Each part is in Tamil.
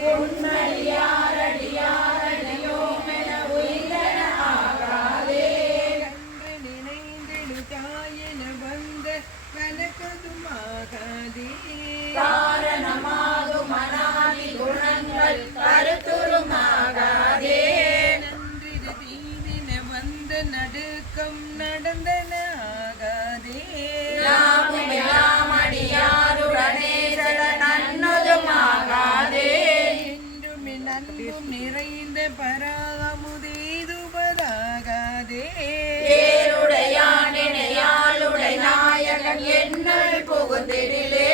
உன்னடியாரடியாரடியோமென உயிரென ஆகாதே. நன்று நினைந்திடு தாயென வந்த கனகதுமாகாதே. காரணமாகும் அநாதி குணங்கள் கருத்துருமாகாதே. நன்றிடு தீதின வந்த நடுக்கம் நடந்தன ஆகாதே. யாமுமெல்லாமடியாருடனே செல நன்னதுமாகாதே. என்றும் நன்பும் நிறைந்த பராமுதேதுபதாகாதே. ஏருடையாளுடை நாயகன் என்னுள் புகுந்திடிலே.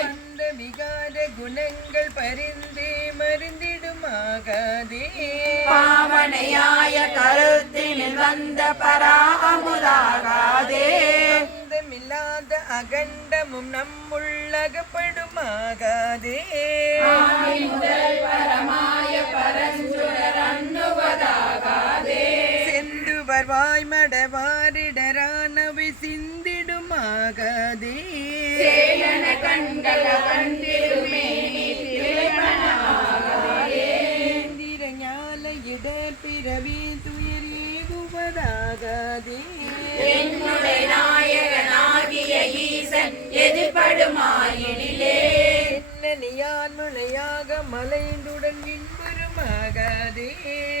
அந்த விகார குணங்கள் பரிந்தே மருந்திடுமாகாதே. பாவனையாய கருத்தினில் வந்த பராமுதாகாதே. அந்தமில்லாத அகண்டமும் நம்முள்ளகப்படுமாகாதே. முதல் பரமாய பரஞ்சுடர் அண்ணுவதாகாதே. செந்துவர் வாய்மடவாரிடரானவை சிந்திடுமாகாதே. சேலன கண்கள் அவன்றிருமேனி திளைப்பனமாகாதே. இந்திர ஞால இடர் பிறவி துயர் ஏகுவதாகாதே. என்னுடைய நாயகனாகிய ஈசன் எதிர்படுமாயினிலே. என்னியான் முனையாக மலைந்துடன் இன்புறுமாகாதே.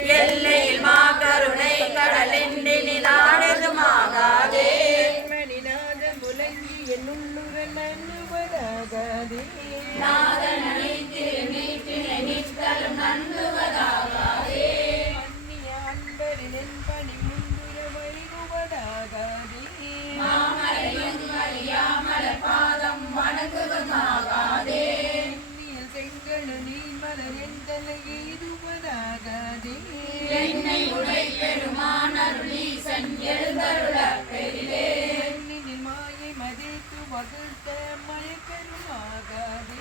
எல்லையில் மா கருணை கடலென்றினிலானதுமாகாதே. மணிநாத முழங்கி என்னுள்ளுர நண்ணுவதாகாதே. நாதன் அனைத்திரு நீற்றினை நித்தலும் நன்றுவதாகாதே. அந்நிய அன்பரின் பணி முந்துர வழிகுவதாகாதே. மாமரையும் அறியாமல பாதம் வணங்குவதாகாதே. எண்ணியல் செங்கணு நீர்மலர் என் தலை எய்துவதாகாதே. என்னை உடை பெருமானருளீசன் எழுந்தருளப் பெரிலே. எண்ணினில் மாயை மதித்து வகுத்த மயக்கருமாகாதே.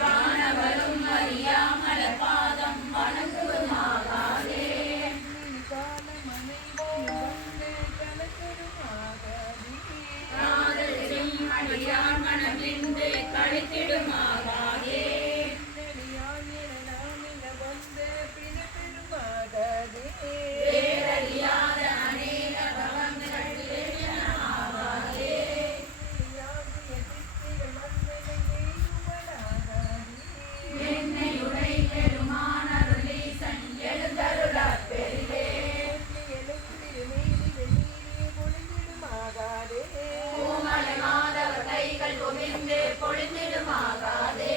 வானவரும் அறியாமல பாதம் வணங்குவதாகாதே. எண்ணில் காலமனைவிலும் வந்து கலக்கருமாகாதே. காதலிலும் அடியார் மனமின்றி கழித்திடுமாகாதே. என்னடியான் என நான் என வந்த பிணப்பெருமாகாதே. பேரறியாத அநேக பவங்கள் விளைவினாகாதே. என்னை உடை பெருமானருளீசன் எழுந்தருளப் பெரிலே. பூமலை மாதவ கைகள் குவிந்து பொழிந்திடுமாகாதே.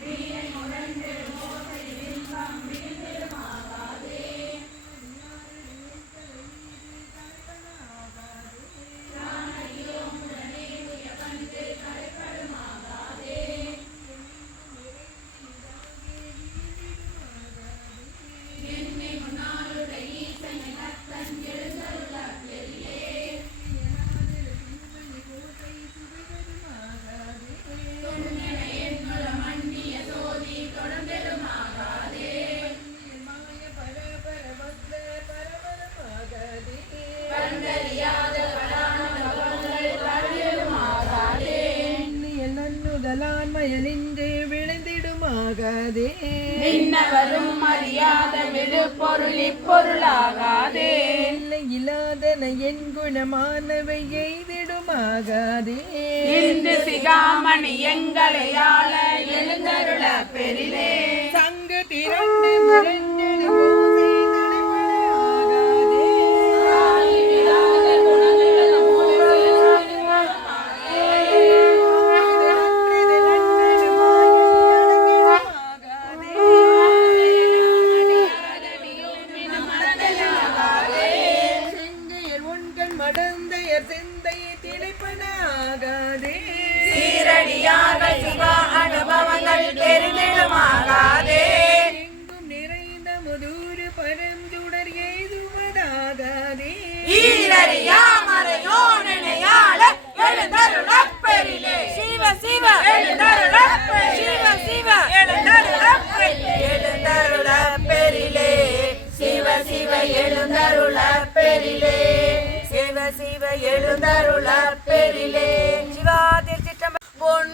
வீணை முழந்திடும் ஓசை இன்பம் விழுந்திடுமாகாதே. உடனே உயர்ந்து கரைப்படுமாகாதே. என்னை முன்னாளுடைய ஈசன் இலக்கன் எழுந்தருளப் பெரிலே. துண்ணென என்னுள மன்னிய சோதி தொடர்ந்திடுமாகாதே. கண்டறியாத பரானவங்கள் பரவிடுமாகாதே. நன்னுதலான் மயலின்றே விளைந்திடுமாகாதே. நின்னவரும் அறியாத விழுப்பொருள் இப்பொருளாகாதே. இல்லை இல்லாதன என் குணமானவை எய்திடுமாகாதே. இந்து சிகாமணி எங்களை ஆள எழுந்தருளப் பெரிலே. சங்கு திரண்டு முரண்டெழு ஓசை நடைபெறாகாதே. ஆயிராத குணங்கள் செங்கையர் உண்கள் மடந்தையர் சிந்தை திளைப்பனாகாதே. சீரடியார்கள் சிவா அனுபவங்கள் தெரிந்திடுமாகாதே. எங்கும் நிறைந்த முதூறு பரந்துடர் எய்துவதாகாதே. ஈரறியாமறையோனையாள எழுந்தருளப் பெரிலே. சிவ சிவ எழுந்தருளப் சிவ சிவ எழுந்தருளப் எழுந்தருளப் பெரிலே. சிவ சிவ எழுந்தருளப் பெரிலே. சிவ சிவ எழுந்தருளப் பெரிலே. சிவா திருச்சிற்றம்பலம்.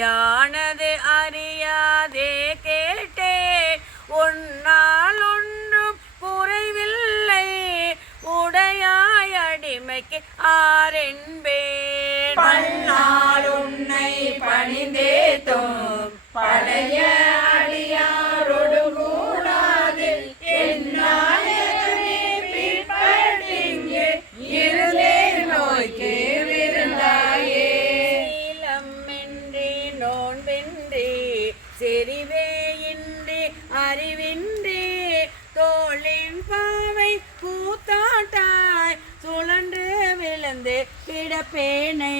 யானது அறியாதே கேட்டேன் உன்னால் ஒன்றும் குறைவில்லை உடையாய் அடிமைக்கு ஆரென்பேன் பன்னால் உன்னை பணிந்தேத்தும் பழைய அடியாரோடு கூடாது என்னாயகமே பிற்பட்டிங்கே இருந்தேன் நோய்க்கு விருந்தாயே சீலமின்றி நோன்பின்றி செறிவே இன்றி அறிவின்றி தோளின் பாவை கூத்தாட்டாய் சுழன்று விழுந்து கிடப்பேனை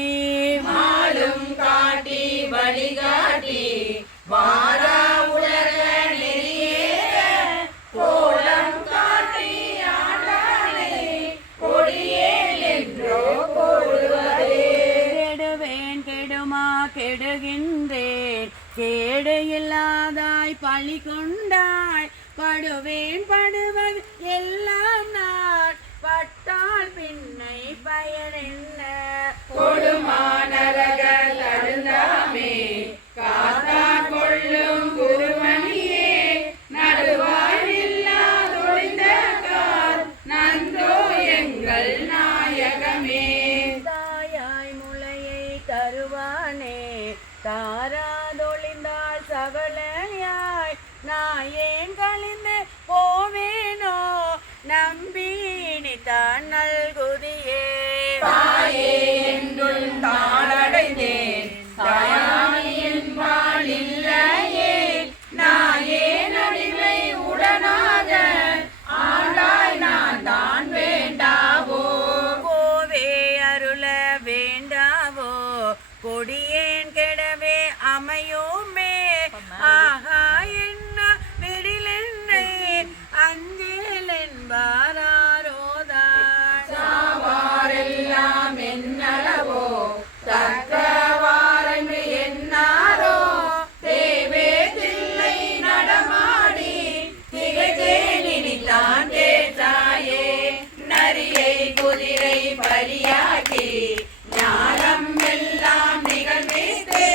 மாலும் காட்டி வழிகாட்டி வாரா உலக நெறியேற கோலம் காட்டி ஆண்டானே கொடியேன் என்றோ போடுவதே கெடுவேன் கெடுமா கெடுகின்றேன் கேடு இல்லாதாய் பழி கொண்டாய் படுவேன் படுவது எல்லாம் நான் பட்டால் பின்னை பயனென்ன கொடுமானரக தருந்தாமே காத்தா கொள்ளும் குருமணியே நடுவாழில்லாதொழிந்த கார் நன்றோ எங்கள் நாயகமே தாயாய் முளையை தருவானே தாராதொழிந்தால் சகலையாய் நாயேன் கழிந்து போவேனோ நம்பினி தான் நல்குதியே தாயே என்றுள் தாளடைந்தேன் தாயானியின் பால் இல்லையே நாயே நடிமை உடனாக ஆண்டாய் நான் தான் வேண்டாவோ கோவே அருள வேண்டாவோ கொடியேன் கெடவே அமையோமே ஆகா என்ன விடிலென்னை அஞ்சேல் என்பாரோதான் சாவாரெல்லாம் என்னளவோ தக்கவாரென்று என்னாரோ தேவே தில்லை நடமாடி திகழ்ந்தேன் கேட்டாயே நரியை குதிரை பரியாக்கி ஞானம் எல்லாம் நிகழ்ந்தே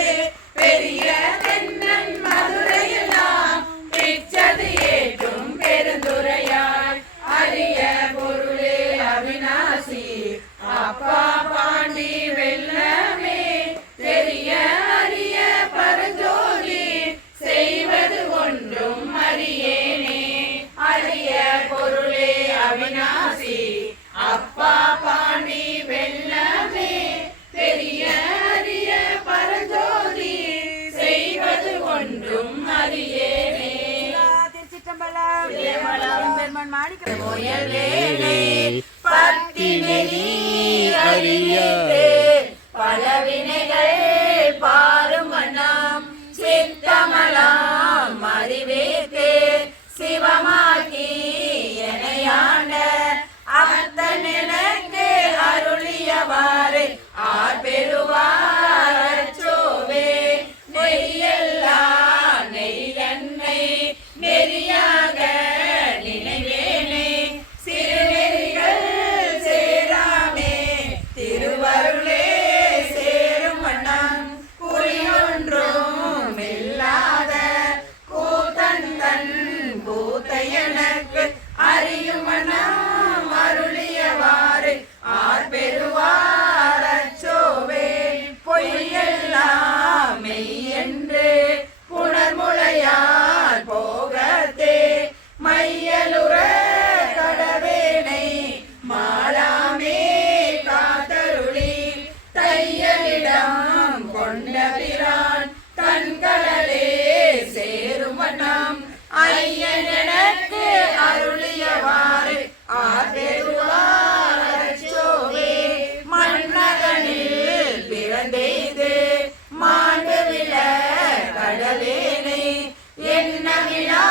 பெரிய தென்னன் மதுரையெல்லாம் பிச்சது ஏற்றும் பெருந்துரையாய் அரிய பொருளே அவிநாசி அப்பா பாண்டி வெள்ளமே தெரிய அரிய பரஞ்சோதி செய்வது ஒன்றும் அறியேனே அரிய பொருளே அவிநாசி அப்பா பாண்டி வெள்ளமே பெரிய அரிய பரஞ்சோதி செய்வது ஒன்றும் அறியேனே திருச்சிற்றம்பலம் பெருமான் மாணிக்க பத்தினி அறியே பலவினைகள் பாரும் வண்ணம் சித்தமலாம் அறிவேத்தே சிவமாக்கி எனையாண்ட அத்தன் எனக்கு அருளியவாறு ஆர்பெருவார் அச்சோவே நெறியெல்லாம் நெறியன்னை நெறியாக நினைவேனே சிறுநெறிகள் சேராமே திருவருளே சேரும் வண்ணம் குறியொன்றும் இல்லாத கூத்தன் கூத்தை எனக்கு அறியும் வண்ணம் அருளியவாறு ஆர்பெருவார் அச்சோவே பொய்யெல்லாம் மெய் என்று புனர்முளையால் போகத்தே மையலுற கடவேனை மாலாமே காத்தருளி தையலிடம் கொண்ட பிரான் தன்கடலே சேரும் வண்ணம் ஐயன் எனக்கு அருளியவாறு ஆர்பெருவார் அச்சோவே மன்னகனில் பிறந்தெய்து மாண்டு விழ கடவேனை என்ன விழா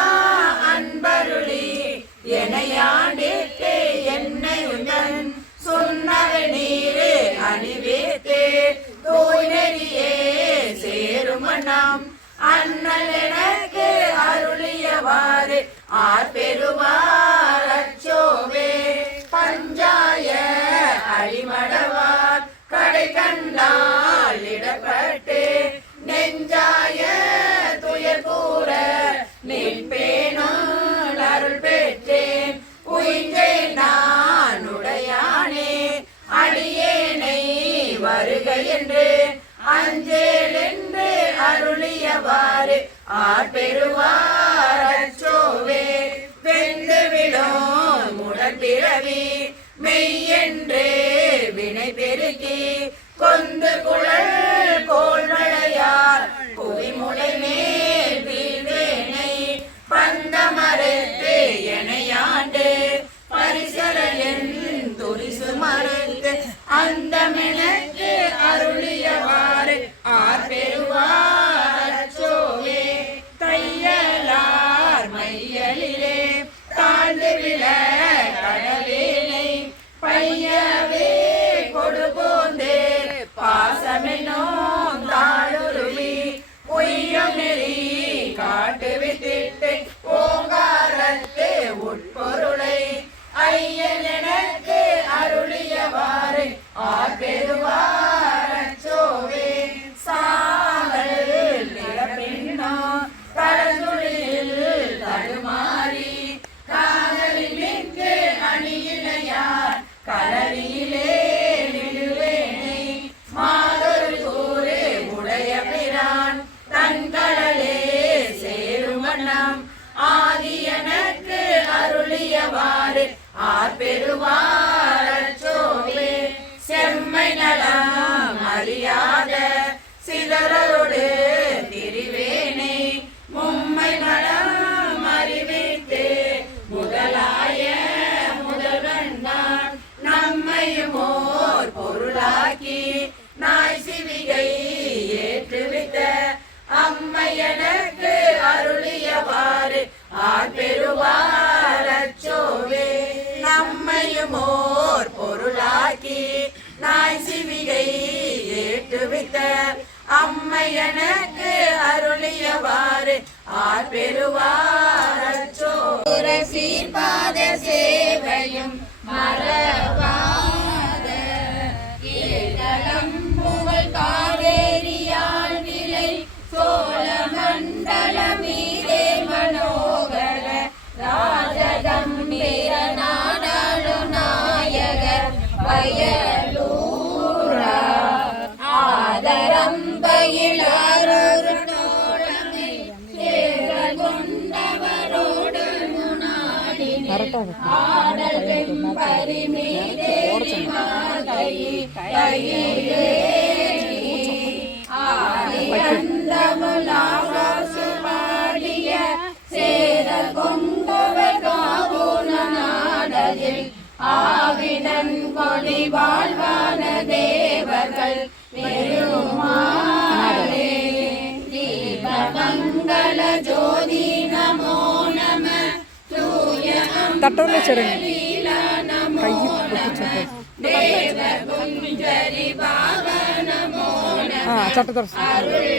அன்பருளி எனையாண்டிட்டு என்னை உடன் சொன்னவ நீரு அணிவித்து தூய் நெறியே சேரும் வண்ணம் அண்ணல் எனக்கு அருளியவாறு ஆர்பெருவார் அச்சோவே பஞ்சாய அடிமடவார் கடை கண்டால் இடப்பட்டு நெய் ஆர்பெருவார் அச்சோவே வெந்து விடும் முடற்பிறவி மெய்யென்றே வினை பெருக்கி கொந்து குழல் கோள்மழையார் புவிமுடை மேல் வீழ்வேனை பந்தமறுத்து எனையாண்டு பரிசரையன் துரிசு மறுத்து அந்தமெனக்கு அருளியவாறு ஆர்பெருவார் அச்சோவே தையலார் மையலிலே தாழ்ந்து விழ கடவேனை பையவே கொடுபோந்து பாசமெனோ தாழுருவி பொய்யம் நெறி காட்டு வித்திட்டு ஓங்காரத்து உட்பொருளை ஐயன் எனக்கு அருளியவாறு ஆர்பெருவார் அச்சோவே சாகல் நிலப்பெண்ணோ கடந்துளில் தடுமாறி காதலில் மிக்கு அணியினையார் கலரியிலே விடுவேனை மாதொரு கூறு உடைய பிரான் தன் கடலே சேரும் வண்ணம் ஆதி எனக்கு அருளியவாறு ஆர்பெருவார் அச்சோவே செம்மை நலம் அறியாத சிதறோடு திரிவேனை மும்மை நலம் அறிவித்து முதலாய முதல்வன்தான் நம்மையும் ஓர் பொருளாக்கி நாய் சிவிகை ஏற்றுவித்த அம்மை எனக்கு அருளியவாறு ஆர்பெருவார் அச்சோவே நம்மையும் ஓர் பொருளாக்கி நாய் சிவிகை ஏற்றுவித்த அம்மை எனக்கு அருளியவாறு ஆர்பெருவார் அச்சோவே சீர்பாத சேவையும் மறவாத ஏதளம் புகழ் காவேரியால் விலை சோழ மண்டல மீதே மனோகர ராஜகம்பீர நாடாளு நாயகர் வயலூரா ஆதரம்பயிலாரொரு தோழமை சேர கொண்டவரோடு முனாடினே ஆடல் வெம்பரி மீதே கையிலே பாடிய சேர கொண்டவர் காவுன நாடதில் ஆவினன் கொடி வாழ்வான தேவர்கள் பெருமாளே தீபமங்கள ஜோதி நமோ நம தூய அம்பலீலா நமோ நம தேவ குஞ்சரி பாவ நமோ நம அருள்